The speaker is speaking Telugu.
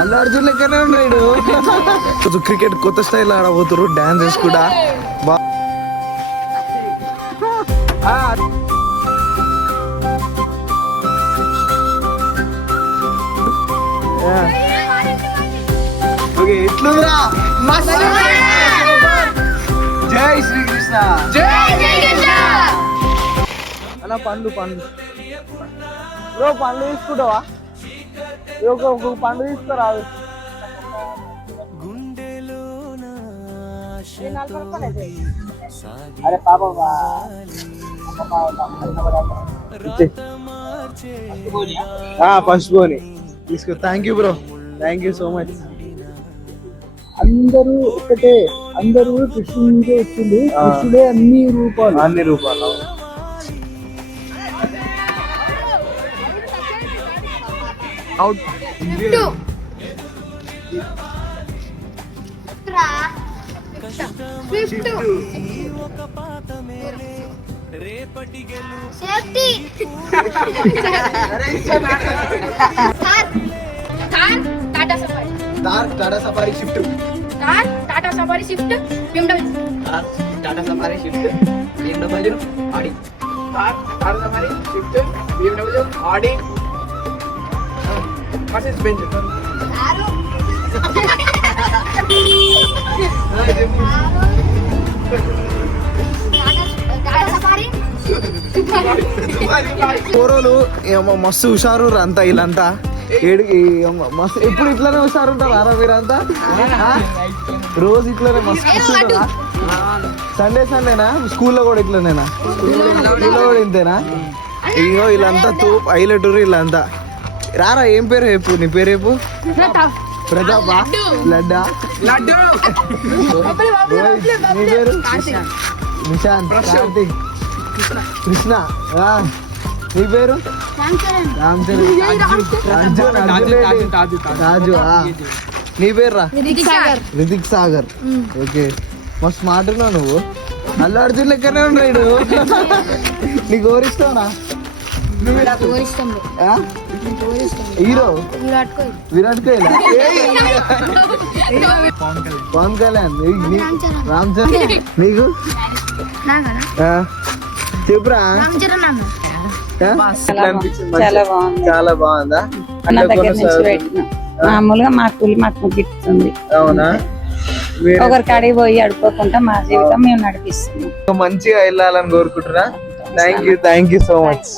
అల్లు అర్జున్ లెక్కనే ఉన్నాడు. క్రికెట్ కొత్త స్టైల్ ఆడబోతురు, డాన్సెస్ కూడా ఎట్లుందిరా. జై శ్రీకృష్ణ. అలా పండ్లు పండ్లు బ్రో, పండ్లు తీసుకుంటావా? ఒక పండు తీసుకురాదు. అరే పాప ఫస్ట్ బోని తీసుకో. Thank you bro, thank you so much. అందరూ ఒకటే, అందరూ కృష్ణుడికే వచ్చింది. కృష్ణుడే అన్ని రూపాలు. Out. Tata safari shift. Tata safari shift Tata safari shift BMW ఆడి. టాటా సఫారీ షిఫ్ట్ BMW ఆడి మర్సిడీస్ బెంజ్. కూరలు మస్తు హుషారు అంతా, వీళ్ళంతా మస్తు ఎప్పుడు ఇట్లానే హుషారు ఉంటారు ఆరా మీరంతా. రోజు ఇట్లానే మస్తు ఉంటారా? సండేనా? స్కూల్లో కూడా ఇట్లానేనా? స్కూల్లో కూడా ఇంతేనా? ఇగో వీళ్ళంతా తోపు హైలైట్. వీళ్ళంతా రారా. ఏం పేరు చెప్పు, నీ పేరు చెప్పు. ప్రతాపా? లడ్డా? నీ పేరు? నిశాంత్. కార్తీక్. కృష్ణ. నీ పేరు? రాజు. నీ పేరు రా? రితిక్ సాగర్. ఓకే, మస్తు స్మార్ట్ ఉన్నావు నువ్వు. అల్లు అర్జున్ లెక్కనే ఉన్నాడు. నీకు ఎవరిస్తావునా? హీరో విరాట్ కోహ్లీ. పవన్ కళ్యాణ్. రామ్ చరణ్. నీకు చెప్పురా. చాలా బాగుందా? మామూలుగా మా కూలి మాకు ముగిస్తుంది. అవునా? ఒకరికి అడిగి పోయి అడుకోకుండా మా జీవితం మేము నడిపిస్తున్నాం. మంచిగా వెళ్ళాలని కోరుకుంటున్నా. Thank you so much.